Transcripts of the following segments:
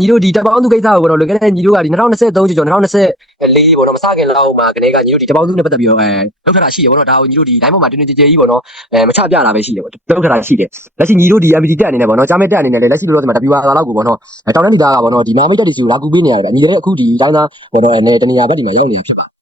ညီတို့ဒီတပေါင်းသူကိစ္စကိုပေါ့နော်လွန်ခဲ့တဲ့ညီတို့ကဒီ2023ကျော်ကျော်2024ပေါ့နော်မစခင်လောက်မှာကနေကညီတို့ဒီတပေါင်းသူနဲ့ပတ်သက်ပြီးတော့အဲလောက်ထတာရှိတယ်ပေါ့နော်ဒါကိုညီတို့ဒီတိုင်းပေါ်မှာတင်းတင်းကြဲကြဲကြီးပေါ့နော်အဲမချပြတာပဲရှိတယ်ပေါ့လောက်ထတာရှိတယ်လက်ရှိညီတို့ဒီ MPT တက်အနေနဲ့ပေါ့နော်ကြားမဲ့တက်အနေနဲ့လည်းလက်ရှိလောလောဆယ်မှာ WR လောက်ကိုပေါ့နော်အဲတောင်းတန်းဒီသားကပေါ့နော်ဒီမာမိတ်တက်တီစီကိုလာကူပေးနေရတယ်ညီလည်းအခုဒီတိုင်းသားပေါ့နော်အနေတနေရာဘက်ဒီမှာရောက်နေတာဖြစ်ပါ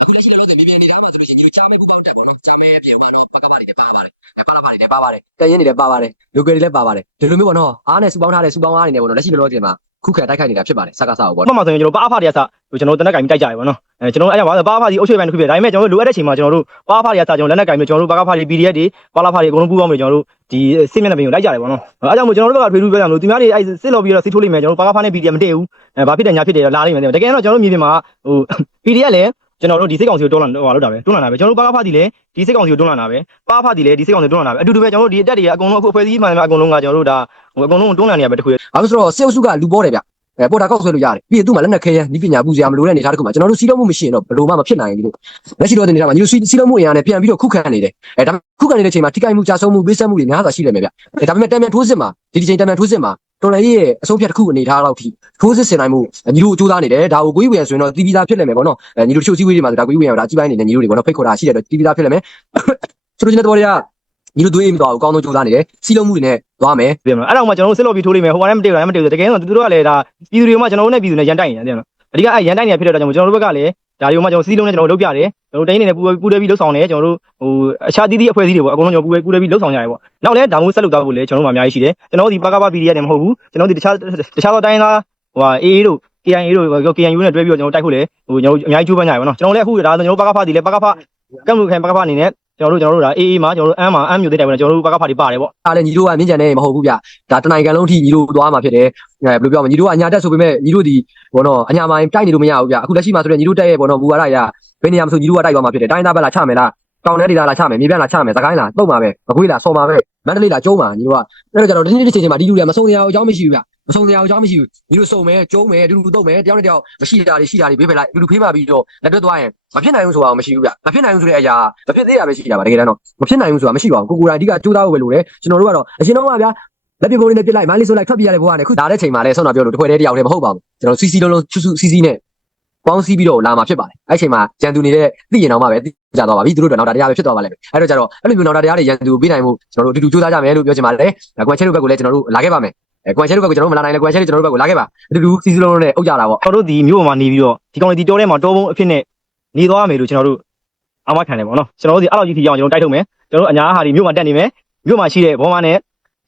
အခုလက်ရှိလောလောဆယ်မြေမြေနေတာမှာဆိုလို့ရှိရင်ညီတို့ကြားမဲ့ပူပေါင်းတက်ပေါ့နော်ကြားမဲ့အပြင်မှာတော့ပကပတွေလည်းပါပါတယ်ပါလာပါတွေလည်းပါပါတယ်တန်ရင်တွေလည်းပါပါတယ်လူကယ်တွေလည်းပါပါတယ်ဒီလိုမျိုးပေါ့နော်အားနဲ့စူပေါင်းထားတဲ့စူပေါင်းအားတွေနဲ့ပေါ့နော်လက်ရှိလောလောဆယ်မှာခုခံတိုက်ခိုက်နေတာဖြစ်ပါတယ်စကားစားကိုပေါ့မှတ်မှာဆိုရင်ကျွန်တော်ပါအဖတွေကစကျွန်တော်တနက်ကင်တိုက်ကြရပါတော့အဲကျွန်တော်အဲ့ကြောင့်ပါအဖဒီအုပ်ချုပ်ပိုင်းတစ်ခုပြဒါပေမဲ့ကျွန်တော်လိုအပ်တဲ့ချိန်မှာကျွန်တော်တို့ပါအဖတွေကစကျွန်တော်လက်နက်ကင်ပြီးကျွန်တော်တို့ပါအဖတွေ PDF တွေပါလာဖတွေအကုန်လုံးပူးပေါင်းပြီးကျွန်တော်တို့ဒီစစ်မျက်နှာပြင်ကိုလိုက်ကြတယ်ပေါ့နော်အဲကြောင့်မို့ကျွန်တော်တို့ဘက်ကထွေထူးပြောကြမလို့သူများတွေအဲ့စစ်လို့ပြီးတော့စစ်ထိုးလိမ့်မယ်ကျွန်တော်ပါအဖနဲ့ PDF မတည့်ဘူးအဲဘာဖြစ်တယ်ညာဖြစ်တယ်လာလိမ့်မယ်တကယ်တော့ကျွန်တော်တို့မြေပြင်မှာဟို PDF လည်း ကျွန်တော်တို့ဒီစစ်ကောင်စီကိုတွန်းလာဟိုလောက်တာပဲတွန်းလာတာပဲကျွန်တော်တို့ပါအဖတီလည်းဒီစစ်ကောင်စီကိုတွန်းလာတာပဲပါအဖတီလည်းဒီစစ်ကောင်စီကိုတွန်းလာတာပဲအတူတူပဲကျွန်တော်တို့ဒီအတက်တွေကအကုန်လုံးအခုအဖွဲ့အစည်းမှန်မှန်အကုန်လုံးကကျွန်တော်တို့ဒါဟိုအကုန်လုံးတွန်းလာနေရပဲတခု။ဘာလို့ဆိုတော့စေအုပ်စုကလူပေါ်တယ်ဗျ။အဲပေါ်တာကောက်ဆွဲလို့ရတယ်။ပြီးရင်သူ့မှာလက်နက်ခဲရန်ဤပညာပူစရာမလိုတဲ့အနေအထားတစ်ခုမှာကျွန်တော်တို့စီးလုံးမှုမရှိရင်တော့ဘယ်လိုမှမဖြစ်နိုင်ဘူးလို့။လက်ရှိတော့တဲ့အနေအထားမှာညီတို့စီစီးလုံးမှုအရာနဲ့ပြန်ပြီးတော့ခုခံနေတယ်။အဲဒါခုခံနေတဲ့အချိန်မှာထိခိုက်မှုကြာဆုံးမှုပေးဆက်မှုတွေများစွာရှိနေမယ်ဗျ။အဲဒါပေမဲ့တံမြန်ထိုးစစ်မှာဒီဒီချိန်တံမြန်ထိုးစစ်မှာ တော်လည်းရဲ့အဆုံးဖြတ်တစ်ခုအနေအထားလောက်ထိထိုးစစ်ဆင်နိုင်မှုညီတို့အကျိုးသားနေတယ်။ဒါကိုကိုကြီးဝင်ဆိုရင်တော့တီးပြီးသားဖြစ်လိမ့်မယ်ပေါ့နော်။အဲညီတို့ချို့စည်းဝေးတွေမှာဒါကိုကြီးဝင်ရတာအကြီးပိုင်းနေတယ်ညီတို့တွေပေါ့နော်ဖိတ်ခေါ်တာရှိတယ်တော့တီးပြီးသားဖြစ်လိမ့်မယ်။ဆိုတော့ကျွန်တော်တို့တွေကညီတို့သွေးအိမ်မတော်အောင်အကောင်းဆုံးကြိုးစားနေတယ်။စီးလုံးမှုတွေနဲ့သွားမယ်ပြင်မလားအဲ့တော့မှကျွန်တော်တို့စစ်လို့ပြီးထိုးလိုက်မယ်ဟိုကလည်းမတည့်ဘူးလည်းမတည့်ဘူးတကယ်တော့သူတို့ကလည်းဒါပြည်သူတွေကမှကျွန်တော်တို့နဲ့ပြည်သူနဲ့ရန်တိုက်နေတယ်တဲ့နော်အဓိကအဲ့ရန်တိုက်နေဖြစ်တဲ့အတွက်ကြောင့်ကျွန်တော်တို့ဘက်ကလည်း ဒါတွေကိုမှကျွန်တော်စီးလုံးနဲ့ကျွန်တော်တို့လုပ်ပြတယ်ကျွန်တော်တို့တိုင်းနေနဲ့ပူပူတွဲပြီးလှုပ်ဆောင်တယ်ကျွန်တော်တို့ဟိုအခြားသီးသီးအဖွဲ့အစည်းတွေပေါ့အကုန်လုံးကျွန်တော်ပူပူတွဲပြီးလှုပ်ဆောင်ကြရတယ်ပေါ့နောက်လည်းဒါမျိုးဆက်လုပ်သွားဖို့လည်းကျွန်တော်တို့မှအများကြီးရှိတယ်ကျွန်တော်တို့ဒီပကပ PDF နဲ့မဟုတ်ဘူးကျွန်တော်တို့ဒီတခြားတခြားသောတိုင်းသားဟိုဟာ AA တို့ KIA တို့ KNU နဲ့တွဲပြီးတော့ကျွန်တော်တိုက်ဖို့လေဟိုကျွန်တော်တို့အများကြီးကြိုးပမ်းကြရပါတော့ကျွန်တော်လည်းအခုဒါကျွန်တော်တို့ပကဖတီလည်းပကဖကမ်လူခိုင်ပကဖအနေနဲ့ ကျွန်တော်တို့ကျွန်တော်တို့ဒါ AA မှာကျွန်တော်တို့အမ်းမှာအမ်းမျိုးတဲ့တိုင်ပဲကျွန်တော်တို့ပကဖတီပါတယ်ပေါ့အားလည်းညီတို့ကမြင့်ကြံနေမဟုတ်ဘူးဗျဒါတနိုင်ငံလုံးထိညီတို့သွားမှာဖြစ်တယ်အဲဘယ်လိုပြောမလဲညီတို့ကအညာတက်ဆိုပေမဲ့ညီတို့ဒီဘောနော်အညာမိုင်းတိုက်နေလို့မရဘူးဗျအခုလက်ရှိမှာဆိုတော့ညီတို့တက်ရဲ့ဘောနော်ဘူဝါရရဘယ်နေရာမှာဆိုညီတို့ကတိုက်သွားမှာဖြစ်တယ်တိုင်းသားဘက်လာချမယ်လားတောင်ထဲဒေသလာချမယ်မြေပြန့်လာချမယ်သခိုင်းလာတုံမှာပဲမကွေးလာဆော်မှာပဲမန္တလေးလာကျုံးမှာညီတို့ကအဲ့တော့ကျတော့ဒီနေ့ဒီချိန်ချိန်မှာဒီလူတွေကမဆုံးတရားအကြောင်းမရှိဘူးဗျ မဆုံးတရားအကြောင်းမရှိဘူးညီတို့စုံမယ်ကျုံးမယ်အတူတူတုံမယ်တယောက်နဲ့တယောက်မရှိတာတွေရှိတာတွေဘေးဖယ်လိုက်အတူတူဖေးမှပြီးတော့လက်တွဲသွားရင်မဖြစ်နိုင်ဘူးဆိုတာမရှိဘူးဗျမဖြစ်နိုင်ဘူးဆိုတဲ့အရာမဖြစ်သေးတာပဲရှိတာပါတကယ်တမ်းတော့မဖြစ်နိုင်ဘူးဆိုတာမရှိပါဘူးကိုကိုယ်တိုင်အဓိကကြိုးစားဖို့ပဲလိုတယ်ကျွန်တော်တို့ကတော့အရင်တော့ကဗျာလက်ပြပုံလေးနဲ့ပြစ်လိုက်မန်းလေးဆိုလိုက်ထွက်ပြရတဲ့ဘဝကလည်းခုဒါတဲ့ချိန်မှာလည်းဆောင်းတာပြောလို့တစ်ခွဲတည်းတယောက်တည်းမဟုတ်ပါဘူးကျွန်တော်စီစီလုံးလုံးချူချူစီစီနဲ့ပေါင်းစီးပြီးတော့လာမှာဖြစ်ပါတယ်အဲ့ချိန်မှာရန်သူနေတဲ့သိရင်တော့မှပဲသိကြသွားပါပြီသူတို့တော့နောက်တာတရားပဲဖြစ်သွားပါလိမ့်မယ်အဲ့တော့ကျတော့အဲ့လိုမျိုးနောက်တာတရားတွေရန်သူပေးနိုင်မှုကျွန်တော်တို့အတူတူကြိုးစားကြမယ်လို့ပြောချင်ပါတယ်ကွန်ချဲတို့ဘက်ကလည်းကျွန်တော်တို့လာခဲ့ပါမယ် အဲကွန်ချဲတို့ဘက်ကကျွန်တော်တို့မလာနိုင်လဲကွန်ချဲတို့ကျွန်တော်တို့ဘက်ကလာခဲ့ပါအတူတူစီစီလုံးလုံးနဲ့အုပ်ကြတာပေါ့ကျွန်တော်တို့ဒီမြို့ပေါ်မှာနေပြီးတော့ဒီကောင်လေးဒီတောထဲမှာတောဘုံအဖြစ်နဲ့နေသွားမယ်လို့ကျွန်တော်တို့အမခံတယ်ပေါ့နော်ကျွန်တော်တို့ဒီအဲ့လိုကြီးထိအောင်ကျွန်တော်တိုက်ထုတ်မယ်ကျွန်တော်တို့အညာဟာဒီမြို့မှာတက်နေမယ်မြို့မှာရှိတဲ့ဘောမနဲ့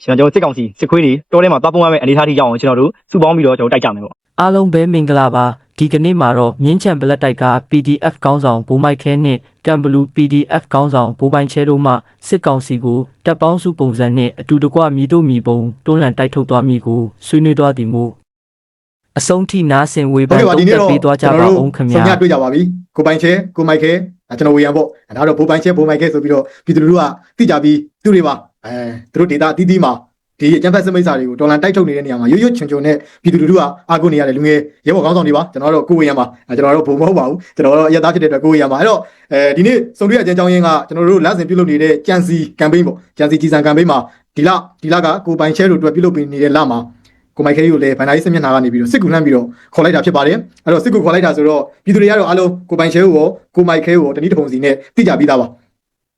ကျွန်တော်တို့စစ်ကောင်စီစစ်ခွေးတွေတောထဲမှာသွားပုံရမယ်အနေထားထိရောက်အောင်ကျွန်တော်တို့စုပေါင်းပြီးတော့ကျွန်တော်တိုက်ကြမယ်ပေါ့အားလုံးပဲမင်္ဂလာပါ ဒီကနေ့မှာတော့မြင်းချံဘလက်တိုက်က PDF ကောင်းဆောင်ဘိုးမိုက်ခဲနှင့်ကမ်ဘလူး PDF ကောင်းဆောင်ဘိုးပိုင်ချဲတို့မှစစ်ကောင်စီကိုတပ်ပေါင်းစုပုံစံနှင့်အတူတကွမြည်တို့မြည်ပုံတွန်းလှန်တိုက်ထုတ်သွားမည်ကိုဆွေးနွေးသွားသည်မို့အဆုံးထိနားဆင်ဝေဖဟုတ်န်ကဲ့ပါဒီတုံ့နေ့တက်တော့ပေးသွားကြပါအောင်ခင်ဗျာညတွေ့ကြပါပြီကိုပိုင်ချဲကိုမိုက်ခဲအဲကျွန်တော်ဝေယံပေါ့အဲဒါတော့ဘိုးပိုင်ချဲဘိုးမိုက်ခဲဆိုပြီးတော့ပြည်သူလူထုကသိကြပြီးသူတွေပါအဲသူတို့ဒေတာအသီးသီးမှာ ဒီအကျန်းဖက်စမိတ်စာတွေကိုဒေါ်လာတိုက်ထုတ်နေတဲ့နေရာမှာရွရွချွန်ချွန်နဲ့ပြည်သူလူထုကအာကုန်နေရတယ်လူငယ်ရဲဘော်ကောင်းဆောင်တွေပါကျွန်တော်တို့ကိုဝေယံပါအဲကျွန်တော်တို့ဘုံမဟုတ်ပါဘူးကျွန်တော်တို့အရသားဖြစ်တဲ့အတွက်ကိုဝေယံပါအဲ့တော့အဲဒီနေ့စုံတွေ့အကျဉ်းကြောင်းရင်းကကျွန်တော်တို့လက်ဆင်ပြုလုပ်နေတဲ့ကြံစီကမ်ပိန်းပေါ့ကြံစီကြီးစံကမ်ပိန်းမှာဒီလဒီလကကိုပိုင်ချဲတို့အတွက်ပြုလုပ်ပေးနေတဲ့လမှာကိုမိုက်ခဲကြီးကိုလည်းဗန်နာကြီးစစ်မျက်နှာကနေပြီးတော့စစ်ကူလှမ်းပြီးတော့ခေါ်လိုက်တာဖြစ်ပါတယ်အဲ့တော့စစ်ကူခေါ်လိုက်တာဆိုတော့ပြည်သူတွေကတော့အားလုံးကိုပိုင်ချဲကိုရောကိုမိုက်ခဲကိုရောတနည်းတစ်ပုံစီနဲ့သိကြပြီးသားပါ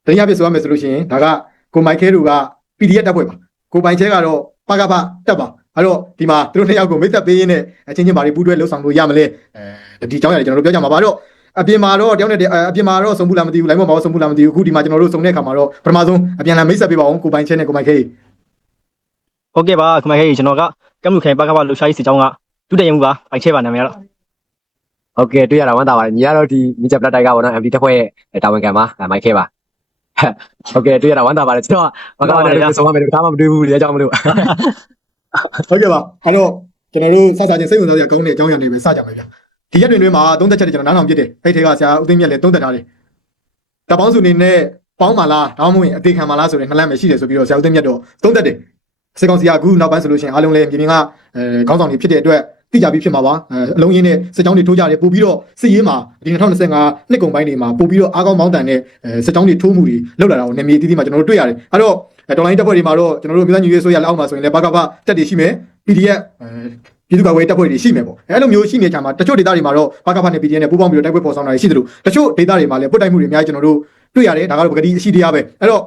တနည်းအားဖြင့်ဆိုရမယ်ဆိုလို့ရှိရင်ဒါကကိုမိုက်ခဲတို့က PDF တပ်ဖွဲ့ပါ ကိုပိုင်ချဲကတော့ပကပတပ်ပါအဲ့တော့ဒီမှာသူတို့နှစ်ယောက်ကိုမိတ်ဆက်ပေးရင်းနဲ့အချင်းချင်းဘာတွေပူးတွဲလှုပ်ဆောင်လို့ရမလဲအဲဒီအကြောင်းအရာတွေကျွန်တော်တို့ပြောကြမှာပါတော့အပြင်မှာတော့တယောက်နဲ့တယောက်အပြင်မှာတော့စုံဘူးလားမသိဘူးလိုင်းပေါ်မှာတော့စုံဘူးလားမသိဘူးအခုဒီမှာကျွန်တော်တို့စုံတဲ့အခါမှာတော့ပထမဆုံးအပြန်လည်မိတ်ဆက်ပေးပါအောင်ကိုပိုင်ချဲနဲ့ကိုမိုက်ခဲကြီးဟုတ်ကဲ့ပါခမကြီးကျွန်တော်ကကမ်လူခိုင်ပကပလှူရှားရေးစစ်ကြောင်းကဒုတိယမှုပါပိုင်ချဲပါနာမည်ကတော့ဟုတ်ကဲ့တွေ့ရတာဝမ်းသာပါတယ်ညီကတော့ဒီမြစ်ချက်ပလက်တိုက်ကပေါ့နော် MD တစ်ဖွဲ့ရဲ့တာဝန်ခံပါမိုက်ခဲပါ ဟုတ်ကဲ့တွေ့ရတာဝမ်းသာပါတယ်ကျွန်တော်ဘာကမှလည်းဆုံးမမယ်တခါမှမတွေ့ဘူးလေအကြောင်းမလို့ဟုတ်ကဲ့ပါအဲ့တော့ကျွန်တော်တို့စစချင်းစိတ်ဝင်စားစရာကောင်းတဲ့အကြောင်းအရာတွေပဲစကြမယ်ဗျဒီရက်တွင်တွင်မှာသုံးသက်ချက်တွေကျွန်တော်နားထောင်ပြစ်တယ်အဲ့ထဲကဆရာဦးသိန်းမြတ်လည်းသုံးသက်ထားတယ်တပေါင်းစုအနေနဲ့ပေါင်းပါလားဒါမှမဟုတ်ရင်အသေးခံပါလားဆိုတဲ့နှလက်ပဲရှိတယ်ဆိုပြီးတော့ဆရာဦးသိန်းမြတ်တော့သုံးသက်တယ်စေကောင်စီကအခုနောက်ပိုင်းဆိုလို့ရှိရင်အားလုံးလည်းပြည်ပြင်ကအဲခေါင်းဆောင်တွေဖြစ်တဲ့အတွက် သိကြပြီးဖြစ်မှာပါအဲအလုံးရင်းနဲ့စစ်ကြောင်းတွေထိုးကြတယ်ပို့ပြီးတော့စစ်ရေးမှာဒီ2025နှစ်ကုန်ပိုင်းတွေမှာပို့ပြီးတော့အားကောင်းမောင်းတန်တဲ့အဲစစ်ကြောင်းတွေထိုးမှုတွေလောက်လာတာကိုနေမြေတီးတီးမှာကျွန်တော်တို့တွေ့ရတယ်အဲ့တော့ဒေါ်လာရင်းတပ်ဖွဲ့တွေမှာတော့ကျွန်တော်တို့ပြည်သားညီရေးဆိုရလက်အောက်မှာဆိုရင်လည်းဘာကဘာတက်တွေရှိမယ် PDF အဲပြည်သူ့ကာကွယ်ရေးတပ်ဖွဲ့တွေရှိမယ်ပေါ့အဲ့လိုမျိုးရှိနေကြမှာတချို့ဒေသတွေမှာတော့ဘာကဖာနဲ့ PDF နဲ့ပူးပေါင်းပြီးတော့တိုက်ပွဲပေါ်ဆောင်တာရှိသလိုတချို့ဒေသတွေမှာလည်းပုတ်တိုက်မှုတွေအများကြီးကျွန်တော်တို့တွေ့ရတယ်ဒါကတော့ပကတိအရှိတရားပဲအဲ့တော့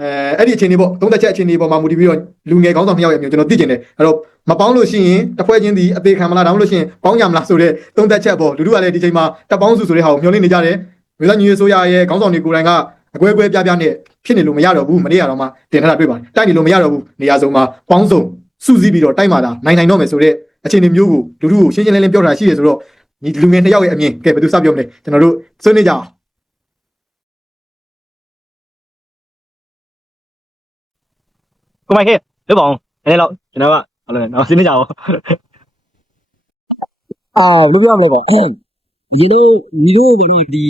အဲအဲ့ဒီအခြေအနေပေါ့သုံးသက်ချက်အခြေအနေပေါ်မှာမူတည်ပြီးတော့လူငယ်ကောင်းဆောင်နှစ်ယောက်ရဲ့အမျိုးကျွန်တော်သိကျင်တယ်အဲ့တော့ မပေါင်းလို့ရှိရင်တစ်ဖွဲ့ချင်းဒီအသေးခံမလားဒါမှမဟုတ်လို့ရှိရင်ပေါင်းကြမလားဆိုတော့သုံးသက်ချက်ပေါ့လူတို့ကလည်းဒီချိန်မှာတပ်ပေါင်းစုဆိုတဲ့ဟာကိုမျှော်လင့်နေကြတယ်မြို့သားညီရေးဆိုရရဲ့ခေါင်းဆောင်တွေကိုယ်တိုင်ကအကွဲကွဲပြားပြားနဲ့ဖြစ်နေလို့မရတော့ဘူးမနေ့ကတော့မှတင်ထားတာတွေ့ပါတယ်တိုက်နေလို့မရတော့ဘူးနေရာစုံမှာပေါင်းစုံစုစည်းပြီးတော့တိုက်မှသာနိုင်နိုင်တော့မယ်ဆိုတော့အခြေအနေမျိုးကိုလူတို့ကိုရှင်းရှင်းလင်းလင်းပြောထားရှိရဆိုတော့ဒီလူငယ်နှစ်ယောက်ရဲ့အမြင်ကဲဘယ်သူစပြောမလဲကျွန်တော်တို့ဆွေးနွေးကြအောင်ကိုမိုက်ခဲလွတ်ပါအောင်နည်းနည်းတော့ကျွန်တော်က ဟုတ်လဲနော်စဉ်းနေကြအောင်အာဘယ်လိုပြောရမလဲပေါ့ဒီလိုဒီလိုကတော့ဒီ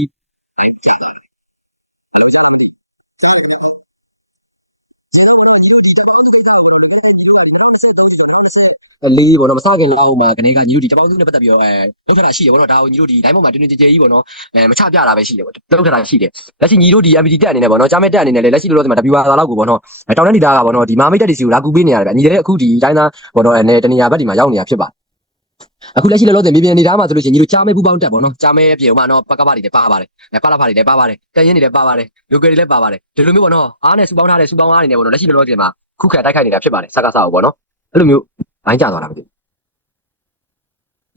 လေးပေါ့နော်မစခင်လောက်မှာကနေကညီတို့ဒီတပေါင်းစုနဲ့ပတ်သက်ပြီးတော့အဲလောက်ထတာရှိတယ်ပေါ့နော်ဒါကိုညီတို့ဒီတိုင်းပေါ်မှာတင်းတင်းကြဲကြဲကြီးပေါ့နော်အဲမချပြတာပဲရှိတယ်ပေါ့လောက်ထတာရှိတယ်လက်ရှိညီတို့ဒီ MPT တက်အနေနဲ့ပေါ့နော်ကြားမဲ့တက်အနေနဲ့လည်းလက်ရှိလောလောဆယ်မှာ WR လောက်ကိုပေါ့နော်အဲတောင်တန်းဒေတာကပေါ့နော်ဒီမာမိတ်တက်တီစီကိုလာကူပေးနေရတယ်ဗျညီလည်းအခုဒီတိုင်းသားပေါ့နော်အဲတနေရာဘက်ဒီမှာရောက်နေတာဖြစ်ပါတယ်အခုလက်ရှိလောလောဆယ်မြေပြင်နေတာမှာဆိုလို့ရှိရင်ညီတို့ကြားမဲ့ပူပေါင်းတက်ပေါ့နော်ကြားမဲ့ပြေဥမာနော်ပကပတွေလည်းပါပါတယ်အဲပလာဖာတွေလည်းပါပါတယ်တန်ရင်တွေလည်းပါပါတယ်လူကယ်တွေလည်းပါပါတယ်ဒီလိုမျိုးပေါ့နော်အားနဲ့စူပေါင်းထားတဲ့စူပေါင်းအားတွေနဲ့ပေါ့နော်လက်ရှိလောလောဆယ်မှာခုခံတိုက်ခိုက်နေတာဖြစ်ပါတယ်စကားစားကိုပေါ့နော်အဲ့လိုမျိုး ဘိုင်းကြသွားတာမသိဘူး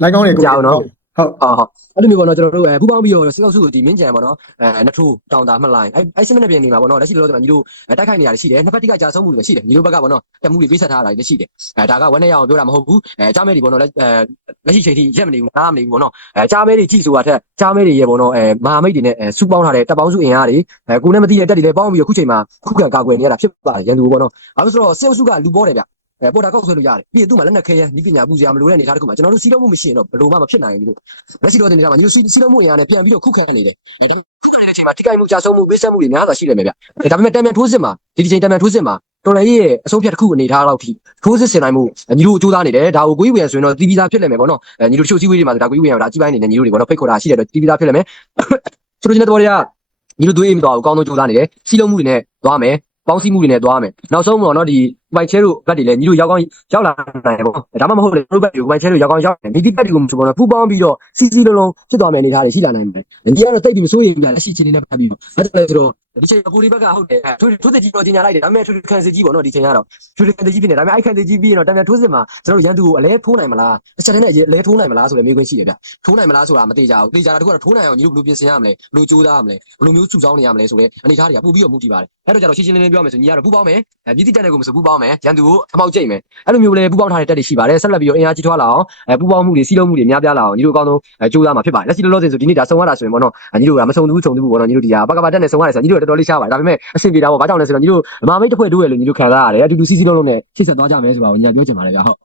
လိုက်ကောင်းတယ်ကိုကြောက်နော်ဟုတ်အော်ဟုတ်အဲ့လိုမျိုးပေါ့နော်ကျွန်တော်တို့အဲပူပေါင်းပြီးတော့စစ်ကောက်စုကိုဒီမင်းကြံပေါ့နော်အဲနှစ်ထိုးတောင်တာမှတ်လိုက်အဲအဲစနစ်ပြင်နေမှာပေါ့နော်လက်ရှိလောလောဆယ်မှာညီတို့တိုက်ခိုက်နေရတယ်ရှိတယ်နှစ်ဖက်တိကကြာဆုံးမှုတွေရှိတယ်ညီတို့ဘက်ကပေါ့နော်တက်မှုတွေပေးဆက်ထားတာတွေရှိတယ်အဲဒါကဝက်နဲ့ရအောင်ပြောတာမဟုတ်ဘူးအဲကြားမဲတွေပေါ့နော်လက်အဲလက်ရှိချိန်ထိရက်မနေဘူးနားမနေဘူးပေါ့နော်အဲကြားမဲတွေကြည့်ဆိုတာထက်ကြားမဲတွေရဲ့ပေါ့နော်အဲမဟာမိတ်တွေနဲ့အဲစူပေါင်းထားတဲ့တပ်ပေါင်းစုအင်အားတွေအဲကိုနဲ့မသိတဲ့တက်တွေလည်းပေါင်းပြီးတော့ခုချိန်မှာခုခံကာကွယ်နေရတာဖြစ်ပါတယ်ရန်သူပေါ့နော်အဲဆိုတော့စစ်အုပ်စုကလူပေါ်တယ်ဗျ အဲပေါ်တာကောက်ဆွဲလို့ရတယ်ပြီးရင်သူ့မှာလက်နက်ခဲရန်ဤပညာပူစရာမလိုတဲ့အနေအထားတစ်ခုမှာကျွန်တော်တို့စီးတော့မှုမရှိရင်တော့ဘယ်လိုမှမဖြစ်နိုင်ဘူးလို့လက်ရှိတော့ဒီနေရာမှာညီတို့စီးတော့မှုအရာနဲ့ပြန်ပြီးတော့ခုခံနေတယ်ဒီတိုင်းဒီချိန်မှာတိကျမှုကြာဆုံးမှုဝိဆက်မှုတွေများစွာရှိနေမယ်ဗျဒါပေမဲ့တံမြန်ထိုးစစ်မှာဒီဒီချိန်တံမြန်ထိုးစစ်မှာတော်လည်းရဲ့အဆုံးဖြတ်တစ်ခုအနေထားတော့ထိထိုးစစ်ဆင်နိုင်မှုညီတို့ကြိုးစားနေတယ်ဒါကိုကိုကြီးဝေရဆိုရင်တော့တီးပြီးသားဖြစ်လိမ့်မယ်ပေါ့နော်ညီတို့ချို့စည်းဝေးတွေမှာဒါကိုကြီးဝေရဒါကြီးပိုင်းနေတယ်ညီတို့တွေပေါ့နော်ဖိတ်ခေါ်တာရှိတယ်တော့တီးပြီးသားဖြစ်လိမ့်မယ်ဆိုလိုချင်တဲ့တော်တွေကညီတို့သွေးအိမ်တော်ကိုအကောင်းဆုံးကြိုးစားနေတယ်စီးလုံးမှုတွေနဲ့သွားမယ်ပေါင်းစည်းမှုတွေနဲ့သွားမယ်နောက်ဆုံးတော့နော်ဒီပိုင်ချဲတို့ဘက်တွေလည်းညီတို့ရောက်ကောင်းရောက်လာနိုင်တယ်ပေါ့ဒါမှမဟုတ်လေတို့ဘက်တွေကိုပိုင်ချဲတို့ရောက်ကောင်းရောက်တယ်မိတိဘက်တွေကိုဆိုတော့ပူပေါင်းပြီးတော့စီစီလုံးလုံးဖြစ်သွားမယ်အနေထားတွေရှိလာနိုင်တယ်ဒီကတော့တိတ်ပြီးမစိုးရင်ပြလက်ရှိချင်းနေနဲ့ပတ်ပြီးတော့အဲ့ဒါလည်းဆိုတော့ဒီချိန်ကိုဒီဘက်ကဟုတ်တယ်ထိုးထိုးစစ်ကြီးတော့ကြီးညာလိုက်တယ်ဒါပေမဲ့ထိုးခံစစ်ကြီးပေါ့နော်ဒီချိန်ကတော့ထိုးခံစစ်ကြီးဖြစ်နေဒါပေမဲ့အဲ့ခံစစ်ကြီးပြီးရင်တော့တမန်ထိုးစစ်မှာကျွန်တော်တို့ရန်သူကိုအလဲထိုးနိုင်မလားအချက်နဲ့အလဲထိုးနိုင်မလားဆိုလည်းမေးခွန်းရှိတယ်ဗျထိုးနိုင်မလားဆိုတာမသိကြဘူးသိကြတာတခုကတော့ထိုးနိုင်အောင်ညီတို့ဘယ်လိုပြင်ဆင်ရမလဲဘယ်လိုကြိုးစားရမလဲဘယ်လိုမျိုးစုဆောင်းနေရမလဲဆိုတဲ့အနေအထားတွေကပို့ပြီးတော့မူတည်ပါတယ်အဲ့တော့ကျတော့ရှင်းရှင်းလင်းလင်းပြောမယ်ဆိုညီကတော့ပူပေါင်းမယ်အဲပြည်တိတက်တဲ့ကိုမဆိုပူပေါငမယ်ရန်သူကိုအမောက်ကျိတ်မယ်အဲ့လိုမျိုးလည်းပူပေါင်းထားတဲ့တက်တွေရှိပါတယ်ဆက်လက်ပြီးတော့အင်အားကြီးထွားလာအောင်အဲပူပေါင်းမှုတွေစီးလုံးမှုတွေများပြားလာအောင်ညီတို့အကောင်းဆုံးအဲကြိုးစားမှာဖြစ်ပါတယ်လက်ရှိလောလောဆယ်ဆိုဒီနေ့ဒါစုံရတာဆိုရင်ပေါ့နော်ညီတို့ကမစုံဘူးစုံဘူးပေါ့နော်ညီတို့ဒီဟာပကပတက်နဲ့စုံရတယ်ဆိုညီတို့တော်တော်လေးရှားပါတယ်ဒါပေမဲ့အဆင်ပြေတာပေါ့ဘာကြောင့်လဲဆိုတော့ညီတို့မဟာမိတ်တစ်ဖွဲ့တို့ရဲ့လို့ညီတို့ခံစားရတယ်အတူတူစီးစီးလုံးလုံးနဲ့ရှေ့ဆက်သွားကြမယ်ဆိုတာကိုညီကပြောချင်ပါတယ်ဗျာဟုတ်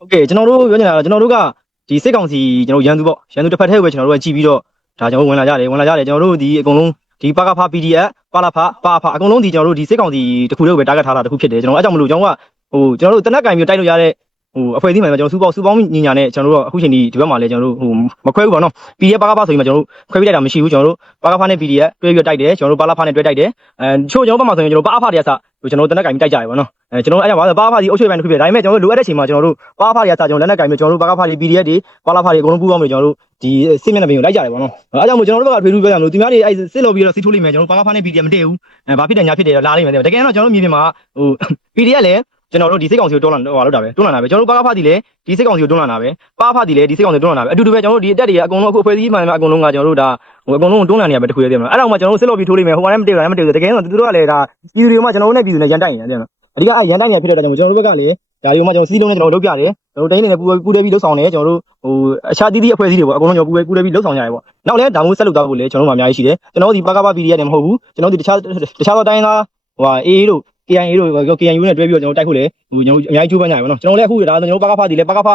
โอเคကျွန်တော်တို့ပြောနေတာကတော့ကျွန်တော်တို့ကဒီစစ်ကောင်စီကျွန်တော်ရန်သူပေါ့ရန်သူတစ်ဖက်ထဲကိုပဲကျွန်တော်တို့ကကြည်ပြီးတော့ဒါကျွန်တော်တို့ဝင်လာကြတယ်ဝင်လာကြတယ်ကျွန်တော်တို့ဒီအကုန်လုံး ဒီပကဖ PDF ပလာဖပါဖအကုန်လုံးဒီကျွန်တော်တို့ဒီစစ်ကောင်စီတစ်ခုတည်းကိုပဲတာဂက်ထားတာတစ်ခုဖြစ်တယ်ကျွန်တော်အဲ့ကြောင့်မလို့ကျွန်တော်ကဟိုကျွန်တော်တို့တနက်ကင်ပြီးတိုက်လို့ရတဲ့ဟိုအဖွဲ့အစည်းမှာကျွန်တော်စူပေါင်းစူပေါင်းညီညာနဲ့ကျွန်တော်တို့အခုချိန်ဒီဒီဘက်မှာလည်းကျွန်တော်တို့ဟိုမခွဲဘူးပေါ့နော် PDF ပကဖဆိုရင်မှကျွန်တော်တို့ခွဲပြီးတိုက်တာမရှိဘူးကျွန်တော်တို့ပကဖနဲ့ PDF တွဲပြီးတိုက်တယ်ကျွန်တော်တို့ပလာဖနဲ့တွဲတိုက်တယ်အဲချို့ကျွန်တော်ဘက်မှာဆိုရင်ကျွန်တော်ပအဖတွေကစ ကျွန်တော်တို့တနက်ကင်ပြီးတိုက်ကြရပါတော့အဲကျွန်တော်အဲ့ကြောင့်ပါပအဖဒီအုပ်ချုပ်ပိုင်းတစ်ခုဖြစ်ဒါပေမဲ့ကျွန်တော်တို့လိုအပ်တဲ့ချိန်မှာကျွန်တော်တို့ပါဖားတွေကစကျွန်တော်လက်နက်ကင်ပြီးကျွန်တော်တို့ပါကဖားတွေ PDF တွေပါလာဖားတွေအကုန်လုံးပူးပေါင်းပြီးကျွန်တော်တို့ဒီစစ်မျက်နှာပြင်ကိုလိုက်ကြတယ်ပေါ့နော်အဲအကြောင်းမို့ကျွန်တော်တို့ဘက်ကထွေထူးပြောကြမလို့သူများတွေအဲစစ်လို့ပြီးတော့စီထိုးလိမ့်မယ်ကျွန်တော်တို့ပါကဖားနဲ့ PDF မတည့်ဘူးအဲဘာဖြစ်တယ်ညာဖြစ်တယ်တော့လာလိမ့်မယ်တကယ်တော့ကျွန်တော်တို့မြေပြင်မှာဟို PDF လည်း ကျွန်တော်တို့ဒီစစ်ကောင်စီကိုတွန်းလာဟိုလောက်တာပဲတွန်းလာတာပဲကျွန်တော်တို့ပါကဖားတီလည်းဒီစစ်ကောင်စီကိုတွန်းလာတာပဲပါဖားတီလည်းဒီစစ်ကောင်စီကိုတွန်းလာတာပဲအတူတူပဲကျွန်တော်တို့ဒီအတက်တွေကအကုန်လုံးအခုအဖွဲ့အစည်းမှန်မှာအကုန်လုံးကကျွန်တော်တို့ဒါဟိုအကုန်လုံးတွန်းလာနေရပဲတခုရသေးတယ်မလားအဲ့တော့မှကျွန်တော်တို့စစ်လို့ပြီးထိုးလိမ့်မယ်ဟိုကလည်းမတည့်ဘူးလည်းမတည့်ဘူးတကယ်တော့သူတို့ကလည်းဒါပြည်သူတွေကမှကျွန်တော်တို့နဲ့ပြည်သူနဲ့ရန်တိုက်နေတယ်တဲ့နော်အဓိကအဲရန်တိုက်နေဖြစ်တဲ့အတွက်ကြောင့်ကျွန်တော်တို့ဘက်ကလည်းဒါတွေကိုမှကျွန်တော်စီးလုံးနဲ့ကျွန်တော်တို့လုပ်ပြတယ်ကျွန်တော်တို့တိုင်းနေနဲ့ပူပူတဲပြီးလှုပ်ဆောင်တယ်ကျွန်တော်တို့ဟိုအခြားတီးတီးအဖွဲ့အစည်းတွေပေါ့အကုန်လုံးကျွန်တော်ပူပူတဲပြီးလှုပ်ဆောင်ကြရတယ်ပေါ့နောက်လည်းဒါမျိုးဆက်လုပ်သွားဖို့လည်းကျွန်တော်တို့မှအများကြီးရှိတယ်ကျွန်တော်တို့ဒီပကပ PDF နဲ့မဟုတ်ဘူးကျွန်တော်တို့ဒီတခြားတခြားသောတိုင်းသားဟိုဟာ AA တို့ KIA တို့ KNU နဲ့တွဲပြီးတော့ကျွန်တော်တိုက်ဖို့လည်းဟိုကျွန်တော်အများကြီးကြိုးပမ်းကြရပါတော့ကျွန်တော်လည်းအခုဒါကျွန်တော်တို့ပကဖဒီလည်းပကဖ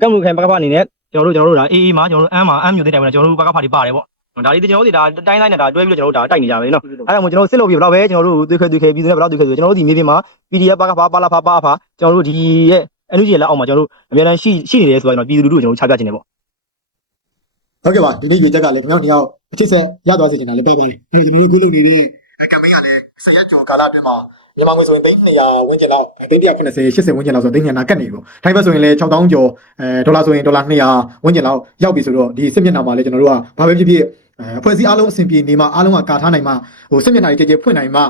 ကမ်မူခိုင်ပကဖအနေနဲ့ကျွန်တော်တို့ကျွန်တော်တို့ဒါ AA မှာကျွန်တော်တို့အမ်းမှာအမ်းမျိုးသိတိုက်မှာကျွန်တော်တို့ပကဖတွေပါတယ်ပေါ့ဒါလေးကျွန်တော်တို့ဒါတိုင်းတိုင်းနဲ့ဒါတွဲပြီးတော့ကျွန်တော်တို့ဒါတိုက်နေကြပဲနော်အဲ့ဒါမှကျွန်တော်စစ်လို့ပြီးဘယ်တော့ပဲကျွန်တော်တို့သွေးခွဲသွေးခဲပြည်သူနဲ့ဘယ်တော့သွေးခဲဆိုကျွန်တော်တို့ဒီမြေပြင်မှာ PDF ပကဖပါလာဖပါဖကျွန်တော်တို့ဒီရဲ့ energy လက်အောက်မှာကျွန်တော်တို့အများအားရှိရှိနေတယ်ဆိုတော့ကျွန်တော်ပြည်သူလူထုကိုကျွန်တော်ချပြခြင်းတယ်ပေါ့ဟုတ်ကဲ့ပါဒီနေ့ဒီချက်ကလည်းကျွန်တော်တို့ယောက်အချစ်ဆက်ရသွားစေချင်တာလည်းပဲပါတယ်ဒီဒီလိုပြုလုပ်နေတဲ့ campaign ကလည်းဆက်ရက်ကျော်ကာလအတွင်းမှာ မြန်မာငွေဆိုရင်300ဝန်းကျင်လောက်390 80ဝန်းကျင်လောက်ဆိုတော့300နာကတ်နေပြီပေါ့ထိုင်းဘက်ဆိုရင်လည်း6000ကျော်အဲဒေါ်လာဆိုရင်ဒေါ်လာ200ဝန်းကျင်လောက်ရောက်ပြီဆိုတော့ဒီစစ်မျက်နှာမှာလည်းကျွန်တော်တို့ကဘာပဲဖြစ်ဖြစ်အဲအဖွဲ့အစည်းအားလုံးအဆင်ပြေနေမှအားလုံးကကာထားနိုင်မှဟိုစစ်မျက်နှာတွေကြဲကြဲဖွင့်နိုင်မှ